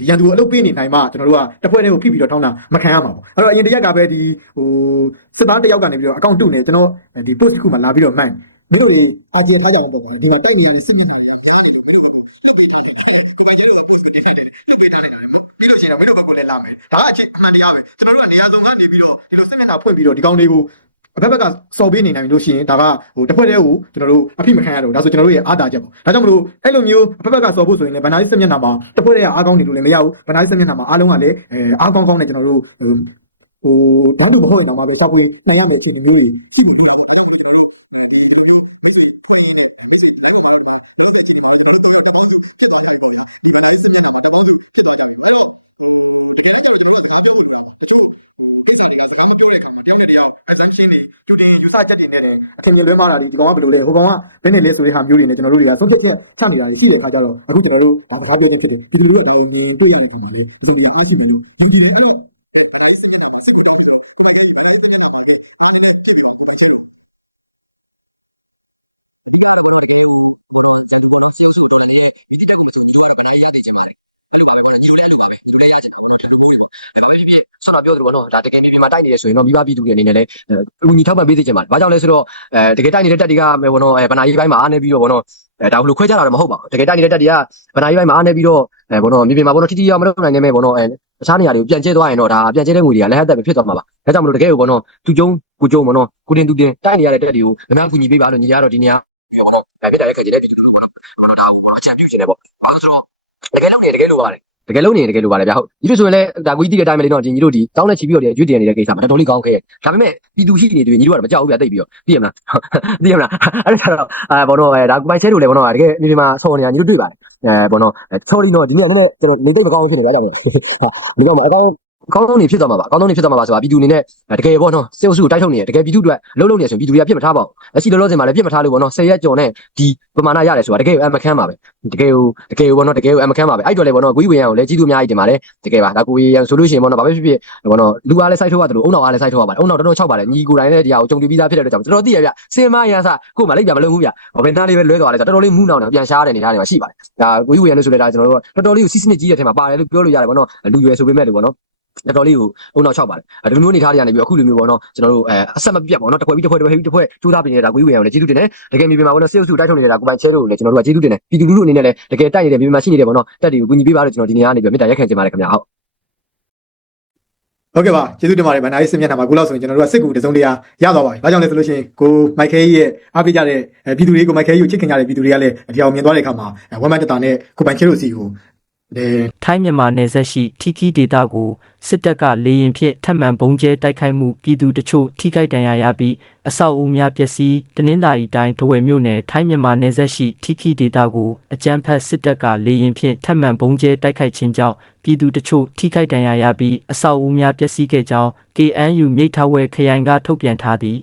ဒီရန်သူကိုအလုပ်ပေးနေနိုင်မှကျွန်တော်တို့ကတစ်ဖွဲ့တည်းကိုဖိပြီးတော့ထောင်းတာမခံရမှာပေါ့အဲ့တော့အရင်တရက်ကပဲဒီဟိုစစ်သားတစ်ယောက်ကနေပြီးတော့အကောင့်တုနေကျွန်တော်ဒီ post ခုမှလာပြီးတော့မှန်တို့တို့အာဂျီထားကြအောင်ပေါ့ဒီမှာတိုက်နေရစစ်မျက်နှာ ပြီးလို့ရှိရင်မင်းတို့ဘက်ကလည်းလာမယ်ဒါကအချင်းအမှန်တရားပဲကျွန်တော်တို့ကနေရာစုံကနေပြီးတော့ဒီလိုစစ်မျက်နှာဖွင့်ပြီးတော့ဒီကောင်တွေကိုအဖက်ဖက်ကစော်ပေးနေနိုင်လို့ရှိရင်ဒါကဟိုတစ်ဖွဲ့တည်းကိုကျွန်တော်တို့အဖိမခံရတော့ဒါဆိုကျွန်တော်တို့ရဲ့အားတာချက်ပေါ့ဒါကြောင့်မလို့အဲ့လိုမျိုးအဖက်ဖက်ကစော်ဖို့ဆိုရင်လည်းဗန္ဒာရီစစ်မျက်နှာမှာတစ်ဖွဲ့တည်းကအားကောင်းနေလို့လည်းမရဘူးဗန္ဒာရီစစ်မျက်နှာမှာအားလုံးကလည်းအဲအားကောင်းကောင်းနဲ့ကျွန်တော်တို့ဟိုဟိုဘာလို့မဟုတ်ရင်တော့မလို့စောက်ပွင့်နိုင်ရမယ်ဖြစ်နေမျိုးကြီးရှိနေတယ်ယူ ဆချက်တွေနဲ့လည်းအခင်ကြီးလွဲမှားတာဒီကောင်ကဘယ်လိုလဲဟိုကောင်ကနည်းနည်းလေးဆိုတဲ့ဟာမျိုးတွေနဲ့ကျွန်တော်တို့တွေကသုံးသက်ချက်ချနေတာရှိတဲ့အခါကျတော့အခုကျွန်တော်တို့ဒါတကားပြောတဲ့ဖြစ်တယ်ဒီလိုလေးတော့လေတွေ့ရတယ်ဒီလိုဒီလိုအားရှိနေဒီဒီတော့ကျွန်တော်တို့ဆောက်ဆောက်တော့လည်းမိတိတက်ကိုမဆိုညီတို့ကတော့ဗနာရရသေးချင်ပါတယ်အဲ့လိုပါပဲပေါ့နော်ညီတို့လည်းလူပါပဲညီတို့လည်းရချင်ပေါ့နော်ဒီလိုမျိုးတွေပေါ့ဒါပဲဖြစ်ဖြစ် ဆောက်တာပြောသလိုပေါ့နော်ဒါတကယ်ပြည်ပြည်မှာတိုက်နေရဆိုရင်တော့မိဘပြည်သူတွေအနေနဲ့လည်းအညီထောက်ပံ့ပေးသေးချင်ပါတယ်ဘာကြောင့်လဲဆိုတော့အဲတကယ်တိုက်နေတဲ့တက်တွေကမယ်ပေါ့နော်အဲဗနာရေးပိုင်းမှာအားနေပြီးတော့ပေါ့နော်အဲဒါဘလို့ခွဲကြတာတော့မဟုတ်ပါဘူးတကယ်တိုက်နေတဲ့တက်တွေကဗနာရေးပိုင်းမှာအားနေပြီးတော့အဲပေါ့နော်မြေပြင်မှာပေါ့နော်တိတိကျကျမလုပ်နိုင်နေမဲ့ပေါ့နော်အဲတခြားနေရာတွေကိုပြန်ကျဲသွားရင်တော့ဒါပြန်ကျဲတဲ့ငွေတွေကလည်းဟက်သက်ပဲဖြစ်သွားမှာပါဒါကြောင့်မလို့တကယ်ကိုပေါ့နော်သူကျုံကိုကျုံပေါ့နော်ကိုတင်သူတင်တိုက်နေရတဲ့တက်တွေကိုအများကူညီပေးပါလို့ညီရတော့ဒီနေရာပေါ့နော်ဒါပြတဲ့အခါကျတဲ့ပြည်သူတွေပေါ့နော်ဒါကိုချန်ပြူချင်တယ်ပေါ့ဘာလို့ဆိုတော့တကယ်လုံးနေတကယ်လိုပါတယ် တကယ်လုံးနေတကယ်လိုပါတယ်ဗျာဟုတ်ညီတို့ဆိုရင်လည်းဒါကိုကြီးတိတဲ့အတိုင်းပဲလေတော့ညီတို့ဒီတောင်းနဲ့ချီပြီးတော့ရွေ့တင်နေတဲ့ကိစ္စမှာတော်တော်လေးကောင်းခဲ့ဒါပေမဲ့ပြည်သူရှိနေတယ်ညီတို့ကတော့မကြောက်ဘူးဗျာတိတ်ပြီးတော့သိရမလားသိရမလားအဲ့ဒါတော့အဲဘောတော့အဲဒါကိုပိုင်ချဲလို့လေဘောတော့တကယ်ဒီဒီမှာဆောင်းနေတာညီတို့တွေ့ပါတယ်အဲဘောတော့ sorry တော့ဒီနေ့နည်းနည်းကျွန်တော်နေတော့ကောင်းဖြစ်နေဗျာဒါပဲဒီကောင်မှာအကောင်း ကောင်းဆုံးနေဖြစ်သွားမှာပါကောင်းဆုံးနေဖြစ်သွားမှာပါဆိုတာပြည်သူအနေနဲ့တကယ်ပေါ့နော်စေအုပ်စုတိုက်ထုတ်နေတယ်တကယ်ပြည်သူအတွက်အလုံးလုံးနေဆိုရင်ပြည်သူတွေကပြစ်မထားပါဘူးလက်ရှိလောလောဆယ်မှာလည်းပြစ်မထားလို့ပေါ့နော်10ရက်ကျော်နဲ့ဒီပမာဏရတယ်ဆိုတာတကယ်အမခန်းပါပဲတကယ်ကိုတကယ်ကိုပေါ့နော်တကယ်ကိုအမခန်းပါပဲအဲ့တော့လေပေါ့နော်ကိုကြီးဝင်ရအောင်လည်းကြီးသူအများကြီးတင်ပါတယ်တကယ်ပါဒါကိုကြီးရန်ဆိုလို့ရှိရင်ပေါ့နော်ဘာပဲဖြစ်ဖြစ်ပေါ့နော်လူအားလည်းစိုက်ထုတ်ရတယ်လို့အုံနောက်အားလည်းစိုက်ထုတ်ရပါတယ်အုံနောက်တော်တော်၆ပါတယ်ညီကိုတိုင်းလည်းဒီဟာကိုကြုံတွေ့ပြီးသားဖြစ်တဲ့အတွက်ကြောင့်တော်တော်သိရဗျစင်မရန်စကို့မှာလိုက်ပြမလုံးဘူးဗျဘယ်သားလေးပဲလွဲသွားလဲဆိုတော်တော်လေးမူးနောင်နေပြန်ရှားတဲ့နေသားတွေမှာရှိပါတယ်ဒါကိုကြီးဝင်ရလို့ဆိုလဲဒါကျွန်တော်တို့တော်တော်လေးကိုစီးစနစ်ကြီးတဲ့ထဲမှာပါတယ်လို့ပြောလို့ရတယ်ပေါ့နော်လူရွယ်ဆိုပေမဲ့လို့ပေါ့နော် တော်တော်လေးကိုအုံနောက်၆ပါတယ်ဒီလိုမျိုးနေထားတွေကနေပြီးအခုလိုမျိုးပေါ့နော်ကျွန်တော်တို့အဲအဆက်မပြတ်ပေါ့နော်တစ်ခွဲပြီးတစ်ခွဲတစ်ခွဲပြီးတစ်ခွဲထူးသားပြင်နေတာကိုကြီးဝင်ရအောင်လည်းကျေးဇူးတင်တယ်တကယ်မြေပြင်မှာပေါ့နော်စေအုပ်စုတိုက်ထုတ်နေတာကိုပိုင်ချဲလို့လည်းကျွန်တော်တို့ကကျေးဇူးတင်တယ်ပြည်သူလူထုအနေနဲ့လည်းတကယ်တိုက်နေတဲ့မြေပြင်မှာရှိနေတယ်ပေါ့နော်တက်တွေကိုကူညီပေးပါလို့ကျွန်တော်ဒီနေရာကနေပြီးမေတ္တာရက်ခံချင်ပါတယ်ခင်ဗျာဟုတ်ဟုတ်ကဲ့ပါကျေးဇူးတင်ပါတယ်ဗန်နာရေးစစ်မျက်နှာမှာခုလောက်ဆိုရင်ကျွန်တော်တို့ကစစ်ကူတစုံတရာရသွားပါပြီ။ဘာကြောင့်လဲဆိုလို့ရှိရင်ကိုမိုက်ခဲကြီးရဲ့အားပေးကြတဲ့အဲပြည်သူတွေကိုမိုက်ခဲကြီးကိုချစ်ခင်ကြတဲ့ပြည်သူတွေကလည်းဒီအောင်မြင်သွားတဲ့အခါမှာအဲဝမ်မန်တတာနဲ့ကိုပိုင်ချဲလို့စီကိုအဲ ထိုင်းမြန်မာနယ်စပ်ရှိထီခီဒေတာကိုစစ်တပ်ကလေရင်ဖြင့်ထပ်မံပုံကျဲတိုက်ခိုက်မှုပြည်သူတချို့ထိခိုက်ဒဏ်ရာရပြီးအဆောက်အဦများပျက်စီးတနင်္လာရီတိုင်းဒဝယ်မြို့နယ်ထိုင်းမြန်မာနယ်စပ်ရှိထီခီဒေတာကိုအကြမ်းဖက်စစ်တပ်ကလေရင်ဖြင့်ထပ်မံပုံကျဲတိုက်ခိုက်ခြင်းကြောင့်ပြည်သူတချို့ထိခိုက်ဒဏ်ရာရပြီးအဆောက်အဦများပျက်စီးခဲ့ကြောင်း KNU မြိတ်ထဝဲခရိုင်ကထုတ်ပြန်ထားသည်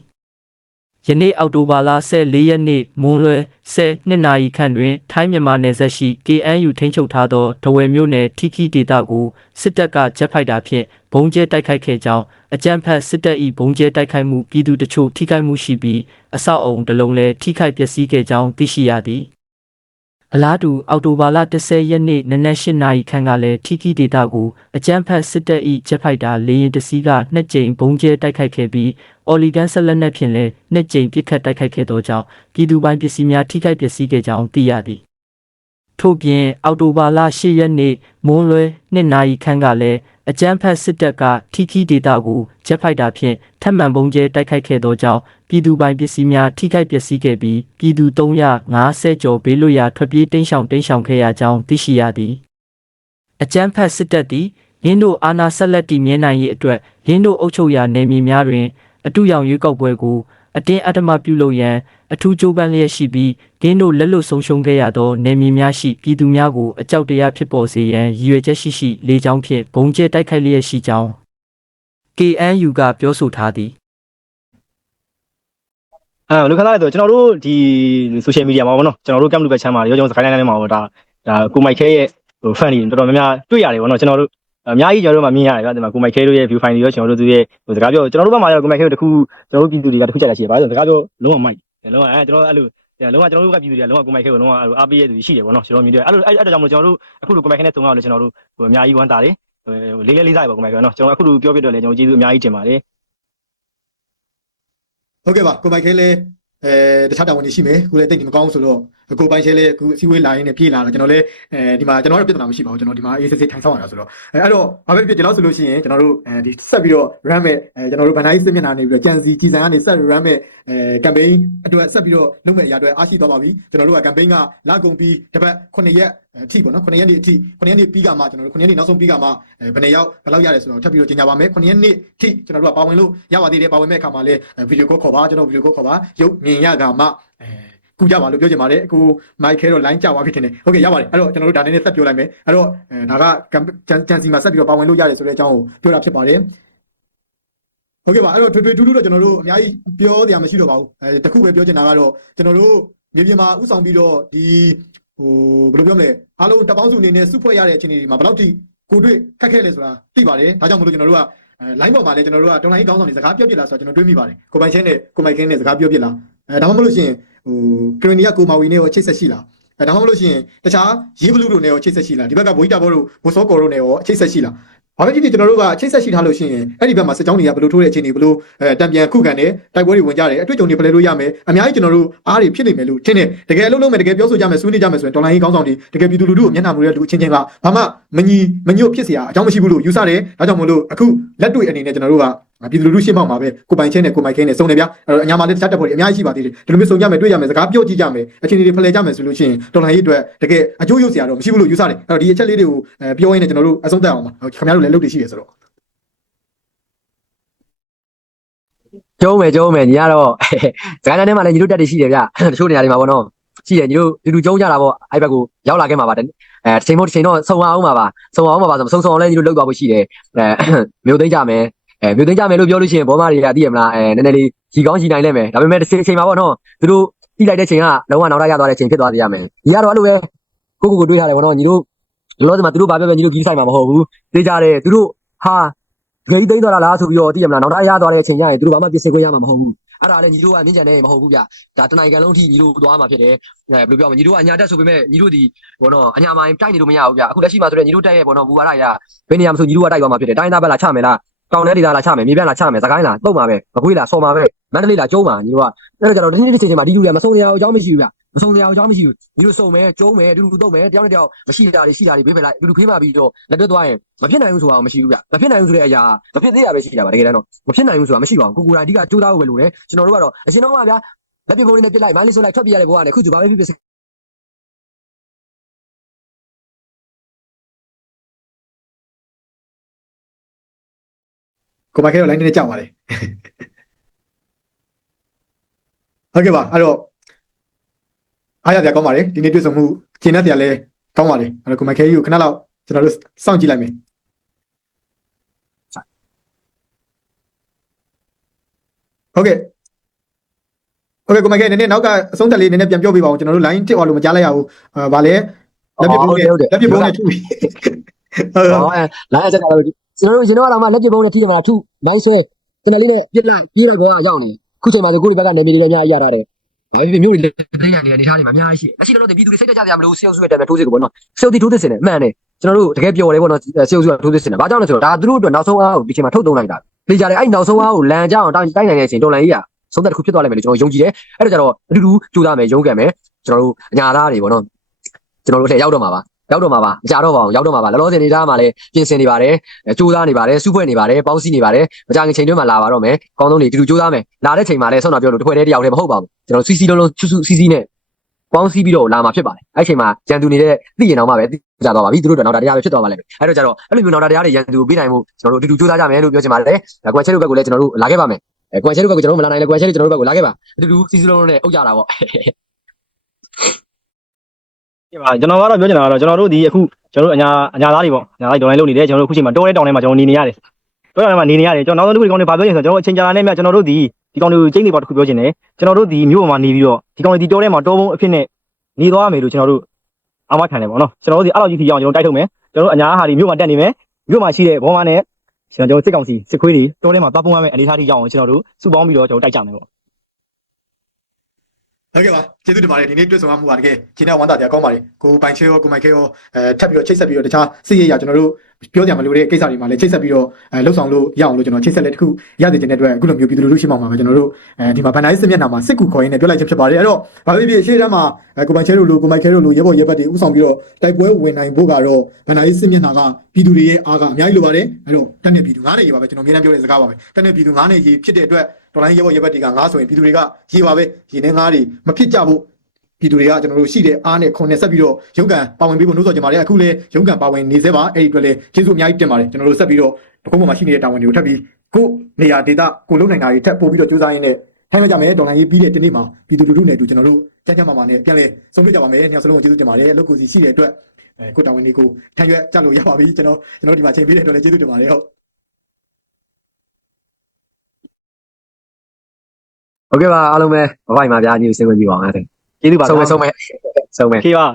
ယနေ့အောက်တိုဘာလ14ရက်နေ့မွန်းလွဲ12နာရီခန့်တွင်ထိုင်းမြန်မာနယ်စပ်ရှိ KNU ထိန်းချုပ်ထားသောဒဝယ်မြို့နယ်ထီခီဒေတာကိုစစ်တပ်ကဂျက်ဖိုက်တာဖြင့်ဘုံကျဲတိုက်ခိုက်ခဲ့ကြောင်းအကြမ်းဖက်စစ်တပ်၏ဘုံကျဲတိုက်ခိုက်မှုပြည်သူတချို့ထိခိုက်မှုရှိပြီးအဆောက်အုံတစ်လုံးလည်းထိခိုက်ပျက်စီးခဲ့ကြောင်းသိရှိရသည် အလားတူအော်တိုဘာလ10ရက်နေ့နနက်8နာရီခန့်ကလည်းထီခီဒေတာကိုအကြမ်းဖက်စစ်တပ်၏ဂျက်ဖိုက်တာလေယာဉ်တစ်စီးကနှစ်ကြိမ်ဘုံကျဲတိုက်ခိုက်ခဲ့ပြီးအော်လီဂန်ဆက်လက်နက်ဖြင့်လည်းနှစ်ကြိမ်ပစ်ခတ်တိုက်ခိုက်ခဲ့သောကြောင့်ပြည်သူပိုင်းပစ္စည်းများထိခိုက်ပျက်စီးခဲ့ကြောင်းသိရသည်ထို့ပြင်အော်တိုဘာလ10ရက်နေ့မွန်းလွဲ2နာရီခန့်ကလည်းအကြမ်းဖက်စစ်တပ်ကထီခီဒေတာကိုဂျက်ဖိုက်တာဖြင့်ထပ်မံဘုံကျဲတိုက်ခိုက်ခဲ့သောကြောင့် ပြည်သူပိုင်းပစ္စည်းများထိခိုက်ပျက်စီးခဲ့ပြီးပြည်သူ350ကျော်ဘေးလွတ်ရာထွက်ပြေးတိမ်းရှောင်တိမ်းရှောင်ခဲ့ရကြောင်းသိရှိရသည်အကြမ်းဖက်စစ်တပ်သည်ရင်းတို့အာဏာဆက်လက်တည်မြဲနိုင်ရေးအတွက်ရင်းတို့အုပ်ချုပ်ရာနယ်မြေများတွင်အတူရောင်ရွေးကောက်ပွဲကိုအတင်းအဓမ္မပြုလုပ်ရန်အထူးကြိုးပမ်းလျက်ရှိပြီးဒင်းတို့လက်လွတ်ဆုံးရှုံးခဲ့ရသောနယ်မြေများရှိပြည်သူများကိုအကြောက်တရားဖြစ်ပေါ်စေရန်ရည်ရွယ်ချက်ရှိရှိလေကြောင်းဖြင့်ဘုံကျဲတိုက်ခိုက်လျက်ရှိကြောင်း KNU ကပြောဆိုထားသည် အဲလူခသားလေဆိုကျွန်တော်တို့ဒီ social media မှာပေါ့နော်ကျွန်တော်တို့ကမ်လူပဲချမ်းပါရောကျွန်တော်စကိုင်းလိုင်းထဲမှာပေါ့ဒါဒါကိုမိုက်ခဲရဲ့ဟို fan တွေတော်တော်များများတွေ့ရတယ်ပေါ့နော်ကျွန်တော်တို့အဲအများကြီးကျွန်တော်တို့မှမြင်ရတယ်ဗျာဒီမှာကိုမိုက်ခဲတို့ရဲ့ view file တွေရောကျွန်တော်တို့သူရဲ့ဟိုစကားပြောကျွန်တော်တို့ဘက်မှာရောကိုမိုက်ခဲတို့တခုကျွန်တော်တို့ပြည်သူတွေကတခုကြိုက်တာရှိတယ်ဘာလို့လဲဆိုတော့စကားပြောလုံးဝမိုက်တယ်လုံးဝအဲကျွန်တော်အဲ့လိုလုံးဝကျွန်တော်တို့ကပြည်သူတွေကလုံးဝကိုမိုက်ခဲကိုလုံးဝအားပေးရသူရှိတယ်ပေါ့နော်ကျွန်တော်မြင်တယ်အဲ့လိုအဲ့အဲ့ဒါကြောင့်မလို့ကျွန်တော်တို့အခုလိုကိုမိုက်ခဲနဲ့တုံးအောင်လို့ကျွန်တော်တို့ဟိုအများကြီးဝမ်းသာတယ်ဟိုလေးလေးလေးစားရပါကိုမိုက်ခဲနော်ကျွန်တော်အခုလိုပြောပြတော့လေကျွန်တော်ကျေးဇူးအများကြီးတင်ပါတယ် ဟုတ်ကဲ့ပါကိုမိုက်ခဲလည်းအဲတခြားတာဝန်တွေရှိမယ်ခုလည်းတိတ်နေမကောင်းဆိုတော့ ကိုပိုင်ချဲလည်းအခုအစည်းအဝေးလာရင်းနဲ့ပြေးလာတော့ကျွန်တော်လည်းအဲဒီမှာကျွန်တော်တို့ပြဿနာမရှိပါဘူးကျွန်တော်ဒီမှာအေးစစ်စစ်ထိုင်ဆောင်ရတာဆိုတော့အဲအဲ့တော့ဘာပဲဖြစ်ဒီလောက်ဆိုလို့ရှိရင်ကျွန်တော်တို့အဲဒီဆက်ပြီးတော့ run မဲ့အဲကျွန်တော်တို့ဗန်နိုင်းစစ်မျက်နှာနေပြီးတော့ကြံစီကြီးစံကနေဆက် run မဲ့အဲ campaign အတွက်ဆက်ပြီးတော့လုပ်မဲ့အရာတွေအားရှိသွားပါပြီကျွန်တော်တို့က campaign ကလာကုန်ပြီးတစ်ပတ်9ရက်အထိပေါ့နော်9ရက်နေ့အထိ9ရက်နေ့ပြီးကမှကျွန်တော်တို့9ရက်နေ့နောက်ဆုံးပြီးကမှအဲဘယ်နှစ်ယောက်ဘယ်လောက်ရတယ်ဆိုတော့ထပ်ပြီးတော့ကြေညာပါမယ်9ရက်နေ့အထိကျွန်တော်တို့ကပါဝင်လို့ရပါသေးတယ်ပါဝင်မဲ့အခါမှာလည်းဗီဒီယိုကောခေါ်ပါကျွန်တော်ဗီဒီယိုကောခေါ်ပါရုပ်မြင်ရကမှအဲ ကူကြပါလို့ပြောချင်ပါတယ်အခုမိုက်ခဲတော့ line ကြသွားဖြစ်တယ်ဟုတ်ကဲ့ရပါတယ်အဲ့တော့ကျွန်တော်တို့ဒါနည်းနည်းဆက်ပြောလိုက်မယ်အဲ့တော့အဲဒါကဂျန်စီမှာဆက်ပြီးတော့ပါဝင်လို့ရတယ်ဆိုတဲ့အကြောင်းကိုပြောတာဖြစ်ပါတယ်ဟုတ်ကဲ့ပါအဲ့တော့ထွေထွေထူးထူးတော့ကျွန်တော်တို့အများကြီးပြောစရာမရှိတော့ပါဘူးအဲတခုပဲပြောချင်တာကတော့ကျွန်တော်တို့မြေပြင်မှာဥဆောင်ပြီးတော့ဒီဟိုဘယ်လိုပြောမလဲအားလုံးတပ်ပေါင်းစုအနေနဲ့စုဖွဲ့ရတဲ့အခြေအနေတွေမှာဘယ်လောက်ထိကိုတွေ့ခက်ခဲလဲဆိုတာသိပါတယ်ဒါကြောင့်မလို့ကျွန်တော်တို့ကအဲ line ပေါ်မှာလည်းကျွန်တော်တို့က online ကောင်းဆောင်တွေစကားပြောပြလာဆိုတော့ကျွန်တော်တွေးမိပါတယ်ကိုပိုင်ချင်းနဲ့ကိုမိုက်ခင်းနဲ့စကားပြောပြလာအဲဒါမှမဟုတ်လို့ရှိရင် ဟိုကရင်နီကကိုမာဝီနဲ့ရောချိတ်ဆက်ရှိလားအဲဒါမှမဟုတ်လို့ရှိရင်တခြားရေးဘလူးတို့နဲ့ရောချိတ်ဆက်ရှိလားဒီဘက်ကဘိုးကြီးတာဘောတို့ဘိုးစောကောတို့နဲ့ရောချိတ်ဆက်ရှိလားဘာဖြစ်ဖြစ်ကျွန်တော်တို့ကချိတ်ဆက်ရှိထားလို့ရှိရင်အဲ့ဒီဘက်မှာစစ်ကြောင်းတွေကဘယ်လိုထိုးတဲ့အခြေအနေဘယ်လိုအဲတံပြန်ခုခံတယ်တိုက်ပွဲတွေဝင်ကြတယ်အတွေ့အကြုံတွေဖလှယ်လို့ရမယ်အများကြီးကျွန်တော်တို့အားတွေဖြစ်နေမယ်လို့ထင်တယ်တကယ်လို့လုံးမယ်တကယ်ပြောဆိုကြမယ်ဆွေးနွေးကြမယ်ဆိုရင်ဒေါ်လာကြီးကောင်းဆောင်တွေတကယ်ပြည်သူလူထုကိုမျက်နှာမူတဲ့လူအချင်းချင်းကဘာမှမညီမညွတ်ဖြစ်စရာအကြောင်းမရှိဘူးလို့ယူဆတယ်ဒါကြောင့်မို့လို့အခုလက်တွေ့အနေနဲ့ကျွန်တော်တို့က ပြည်သူလူထုရှေ့မှောက်မှာပဲကိုပိုင်ချင်းနဲ့ကိုမိုက်ခဲနဲ့စုံတယ်ဗျအဲ့တော့အညာမှာလည်းတခြားတပ်ဖွဲ့တွေအများကြီးရှိပါသေးတယ်ဒီလိုမျိုးစုံကြမယ်တွေ့ကြမယ်စကားပြောကြည့်ကြမယ်အခြေအနေတွေဖလှယ်ကြမယ်ဆိုလို့ရှိရင်တော်လှန်ရေးအတွက်တကယ်အကျိုးရုပ်စရာတော့မရှိဘူးလို့ယူဆတယ်အဲ့တော့ဒီအချက်လေးတွေကိုပြောရင်းနဲ့ကျွန်တော်တို့အဆုံးသတ်အောင်ပါခင်ဗျားတို့လည်းလုပ်တွေရှိရဆိုတော့ကျုံးမယ်ကျုံးမယ်ညီကတော့စကိုင်းတိုင်းထဲမှာလည်းညီတို့တက်တွေရှိတယ်ဗျတချို့နေရာတွေမှာပေါ့နော်ရှိတယ်ညီတို့လူလူကျုံးကြတာပေါ့အဲ့ဘက်ကိုရောက်လာခဲ့မှာပါအဲတစ်ချိန်မို့တစ်ချိန်တော့ဆုံအောင်ပါပါဆုံအောင်ပါပါဆိုဆုံဆုံအောင်လည်းညီတို့လောက်သွားဖို့ရှိတယ်အဲမြို့သိမ့်ကြမယ် အဲမြို့သိမ်းကြမယ်လို့ပြောလို့ရှိရင်ဘောမတွေကသိရမလားအဲနည်းနည်းလေးကြီးကောင်းကြီးနိုင်လဲမယ်ဒါပေမဲ့တစ်ချိန်ချိန်မှာပေါ့နော်သူတို့တိလိုက်တဲ့ချိန်ကလုံးဝနောက်ရရသွားတဲ့ချိန်ဖြစ်သွားသေးရမယ်ညီကတော့အဲ့လိုပဲကိုကိုကိုတွေးထားတယ်ပေါ့နော်ညီတို့လောလောဆယ်မှာသူတို့ဘာပြောပြောညီတို့ကြီးဆိုင်မှာမဟုတ်ဘူးသိကြတယ်သူတို့ဟာဂိမ်းသိမ်းသွားတာလားဆိုပြီးတော့သိရမလားနောက်ရရသွားတဲ့အချိန်ကျရင်သူတို့ဘာမှပြင်ဆင်ခွင့်ရမှာမဟုတ်ဘူးအဲ့ဒါလည်းညီတို့ကမြင့်ကြံနေမဟုတ်ဘူးဗျဒါတနိုင်ငံလုံးထိညီတို့သွားမှာဖြစ်တယ်အဲဘယ်လိုပြောမလဲညီတို့ကအညာတက်ဆိုပေမဲ့ညီတို့ဒီဘောနော်အညာမိုင်းတိုက်နေလို့မရဘူးဗျအခုလက်ရှိမှာဆိုတော့ညီတို့တက်ရဲ့ဘောနော်ဘူဝါရရဘယ်နေရာမှာဆိုညီတို့ကတိုက်သွားမှာဖြစ်တယ်တိုင်းသားဘက်လာချမယ်လား တောင်ထဲဒေသလာချမယ်မြေပြန့်လာချမယ်စကိုင်းလာတုတ်မှာပဲမကွေးလာဆော်မှာပဲမန္တလေးလာကျုံးမှာညီတို့ကအဲ့တော့ကျတော့ဒီနေ့ဒီချိန်ချိန်မှာဒီလူတွေကမဆုံးရအောင်အကြောင်းမရှိဘူးဗျမဆုံးရအောင်အကြောင်းမရှိဘူးညီတို့စုံမယ်ကျုံးမယ်တူတူတုတ်မယ်တယောက်နဲ့တယောက်မရှိတာတွေရှိတာတွေဘေးဖယ်လိုက်တူတူဖေးမှပြီးတော့လက်တွဲသွားရင်မဖြစ်နိုင်ဘူးဆိုတာမရှိဘူးဗျမဖြစ်နိုင်ဘူးဆိုတဲ့အရာမဖြစ်သေးတာပဲရှိတာပါတကယ်တမ်းတော့မဖြစ်နိုင်ဘူးဆိုတာမရှိပါဘူးကိုကိုရာအဓိကကြိုးစားဖို့ပဲလိုတယ်ကျွန်တော်တို့ကတော့အရှင်တော်ကဗျာလက်ပြပုံလေးနဲ့ပြစ်လိုက်မန်းလေးဆိုလိုက်ထွက်ပြရတဲ့ဘဝကလည်းခုကျဘာပဲဖြစ်ဖြစ် ကိုမိုက်ခဲတော့ line နဲ့ကြောက်ပါတယ်ဟုတ်ကဲ့ပါအဲ့တော့အားရကြကောင်းပါတယ်ဒီနေ့တွေ့ဆုံမှုကျင်းတဲ့တရားလဲကောင်းပါတယ်အဲ့တော့ကိုမိုက်ခဲကြီးကိုခဏလောက်ကျွန်တော်တို့စောင့်ကြည့်လိုက်မယ်ဟုတ်ကဲ့ဟုတ်ကဲ့ကိုမိုက်ခဲနည်းနည်းနောက်ကအဆုံးသက်လေးနည်းနည်းပြန်ပြောပြပါဦးကျွန်တော်တို့ line တစ်အောင်လို့မကြားလိုက်ရဘူးအာဗာလဲလက်ပြပုံးနဲ့လက်ပြပုံးနဲ့ထုပြီးဟုတ်ဟောအဲလိုင်းအချက်ကတော့ ကျွန်တော်တို့ရင်တော့တော့မှလက်ပြပုံးနဲ့ထိရမှာထုနိုင်ဆွဲကျွန်တော်လေးနဲ့ပြစ်လိုက်ပြေးတော့ဘောကရောက်နေခုချိန်မှာဆိုကိုဒီဘက်ကနေမြေတွေလည်းအများကြီးရတာတယ်ဘာဖြစ်ဖြစ်မြို့တွေလက်ပြရနေအနေထားတွေမှာအများကြီးရှိလက်ရှိတော့ပြည်သူတွေစိတ်ကြကြမလို့စေုပ်ဆွဲတယ်မယ်ထိုးစစ်ကိုပေါ့နော်စေုပ်တီထိုးစစ်စင်တယ်အမှန်တယ်ကျွန်တော်တို့တကယ်ပြောတယ်ပေါ့နော်စေုပ်ဆွဲထိုးစစ်စင်တယ်ဘာကြောင့်လဲဆိုတော့ဒါသူတို့အတွက်နောက်ဆုံးအားကိုဒီချိန်မှာထုတ်သုံးလိုက်တာလေကြတယ်အဲ့နောက်ဆုံးအားကိုလန်ကြအောင်တိုင်းတိုင်းနိုင်တဲ့အချိန်တော်လန်ကြီးကဆုံးသက်တစ်ခုဖြစ်သွားလိမ့်မယ်လို့ကျွန်တော်ယုံကြည်တယ်အဲ့တော့ကျတော့အတူတူကြိုးစားမယ်ရုန်းကန်မယ်ကျွန်တော်တို့အညာသားတွေပေါ့နော်ကျွန်တော်တို့လည်းရောက်တော့မှာပါ ရောက်တော့မှာပါမကြတော့ပါဘူးရောက်တော့မှာပါလောလောဆယ်နေသားမှာလည်းပြင်ဆင်နေပါတယ်ကြိုးစားနေပါတယ်စုဖွဲ့နေပါတယ်ပေါင်းစည်းနေပါတယ်မကြခင်ချိန်တွင်းမှာလာပါတော့မယ်ကောင်းဆုံးနေတူတူကြိုးစားမယ်လာတဲ့ချိန်မှာလည်းဆောင်းတာပြောလို့တစ်ခွဲတည်းတယောက်တည်းမဟုတ်ပါဘူးကျွန်တော်စီစီလုံးလုံးစုစုစီစီနဲ့ပေါင်းစည်းပြီးတော့လာမှာဖြစ်ပါတယ်အဲ့ချိန်မှာရန်သူနေတဲ့သိရင်တော့မှပဲသိကြသွားပါပြီသူတို့တော့နောက်တရားပဲဖြစ်သွားပါလိမ့်မယ်အဲ့တော့ကျတော့အဲ့လိုမျိုးနောက်တရားတွေရန်သူပေးနိုင်မှုကျွန်တော်တို့အတူတူကြိုးစားကြမယ်လို့ပြောချင်ပါတယ်ကွန်ချဲတို့ဘက်ကလည်းကျွန်တော်တို့လာခဲ့ပါမယ်ကွန်ချဲတို့ဘက်ကကျွန်တော်တို့မလာနိုင်လဲကွန်ချဲတို့ကျွန်တော်တို့ဘက်ကလာခဲ့ပါအတူတူစီစီလုံးလုံးနဲ့အုပ်ကြတာပေါ့ ဒီမှာကျွန်တော်ကတော့ပြောချင်တာကတော့ကျွန်တော်တို့ဒီအခုကျွန်တော်တို့အညာအညာသားတွေပေါ့အညာသားတွေဒေါ်လာလုပ်နေတယ်ကျွန်တော်တို့အခုချိန်မှာတောတဲ့တောင်ထဲမှာကျွန်တော်နေနေရတယ်တောတဲ့တောင်ထဲမှာနေနေရတယ်ကျွန်တော်နောက်ဆုံးတစ်ခုဒီကောင်တွေဘာပြောချင်ဆိုတော့ကျွန်တော်အချိန်ကြာလာနေမြကျွန်တော်တို့ဒီဒီကောင်တွေကိုကျင်းနေပါတစ်ခုပြောချင်တယ်ကျွန်တော်တို့ဒီမြို့ပေါ်မှာနေပြီးတော့ဒီကောင်တွေဒီတောထဲမှာတောပုံအဖြစ်နဲ့နေသွားမယ်လို့ကျွန်တော်တို့အမခံတယ်ပေါ့နော်ကျွန်တော်တို့ဒီအဲ့လိုကြီးထိအောင်ကျွန်တော်တိုက်ထုတ်မယ်ကျွန်တော်တို့အညာဟာဒီမြို့မှာတက်နေမယ်မြို့မှာရှိတဲ့ဘောမနဲ့ကျွန်တော်စစ်ကောင်စီစစ်ခွေးတွေတိုးထဲမှာသွားပုံရမယ့်အနေအထားထိရောက်အောင်ကျွန်တော်တို့စုပေါင်းပြီးတော့ကျွန်တော်တိုက်ကြမယ်ပေါ့ ဟုတ်ကဲ့ပါကျေးဇူးတင်ပါတယ်ဒီနေ့တွေ့ဆုံမှုပါတကယ်ကျင်းတဲ့ဝမ်းသာကြကောင်းပါတယ်ကိုပိုင်ချဲရောကိုမိုက်ခဲရောအဲထပ်ပြီးတော့ချိတ်ဆက်ပြီးတော့တခြားစစ်ရေးရကျွန်တော်တို့ပြောကြမလို့တဲ့ကိစ္စတွေမှာလည်းချိတ်ဆက်ပြီးတော့အဲလှုပ်ဆောင်လို့ရအောင်လို့ကျွန်တော်ချိတ်ဆက်လက်တစ်ခုရသေးတဲ့အတွက်အခုလိုမျိုးပြည်သူလူထုရှိမှမှာပဲကျွန်တော်တို့အဲဒီမှာဗန်နိုင်းစစ်မျက်နှာမှာစစ်ကူခေါ်ရင်းနဲ့ပြောလိုက်ခြင်းဖြစ်ပါတယ်အဲ့တော့ဘာဖြစ်ဖြစ်ရှေ့တန်းမှာကိုပိုင်ချဲတို့လိုကိုမိုက်ခဲတို့လိုရဲဘော်ရဲဘက်တွေဥဆောင်ပြီးတော့တိုက်ပွဲဝင်နိုင်ဖို့ကတော့ဗန်နိုင်းစစ်မျက်နှာကပြည်သူတွေရဲ့အားကအများကြီးလိုပါတယ်အဲ့တော့တက်နေပြည်သူငားနေရေပါပဲကျွန်တော်အမြဲတမ်းပြောတဲ့စကားပါပဲတက်နေပြည်သူငားနေရေဖြစ်တဲ့အတွက် တော်လိုင်းရဲဘော်ရဲဘက်တွေကငားဆိုရင်ပြည်သူတွေကရေပါပဲရေနဲ့ငားတွေမဖြစ်ကြဘူးပြည်သူတွေကကျွန်တော်တို့ရှိတဲ့အားနဲ့ခွန်နဲ့ဆက်ပြီးတော့ရုံးကန်ပါဝင်ပြီးဖို့နှိုးဆော်ကြပါတယ်အခုလည်းရုံးကန်ပါဝင်နေသေးပါအဲ့ဒီအတွက်လည်းကျေးဇူးအများကြီးတင်ပါတယ်ကျွန်တော်တို့ဆက်ပြီးတော့ပကုံးပေါ်မှာရှိနေတဲ့တာဝန်တွေကိုထပ်ပြီးကိုနေရာဒေတာကိုလုံးနိုင်တာတွေထပ်ပို့ပြီးတော့ကြိုးစားရင်းနဲ့ထိုင်ရကြမယ်ဒေါ်လာရေးပြီးတဲ့ဒီနေ့မှာပြည်သူလူထုနဲ့အတူကျွန်တော်တို့ကြမ်းကြမ်းမာမာနဲ့ပြန်လဲဆုံးဖြတ်ကြပါမယ်ညောင်စလုံးကိုကျေးဇူးတင်ပါတယ်အလုပ်ကိုစီရှိတဲ့အတွက်အဲကိုတာဝန်တွေကိုထမ်းရွက်ကြလို့ရပါပြီကျွန်တော်ကျွန်တော်ဒီမှာချိန်ပေးတဲ့အတွက်လည်းကျေးဇူးတင်ပါတယ်ဟုတ် ဟုတ်ကဲ့ပါအားလုံးပဲဘိုင်ပါဗျာညီကိုစင်ဝင်ကြည့်ပါအောင်အဲ့ဒါကျေးဇူးပါဆုံးမယ်ဆုံးမယ်ဆုံးမယ် ခေပါ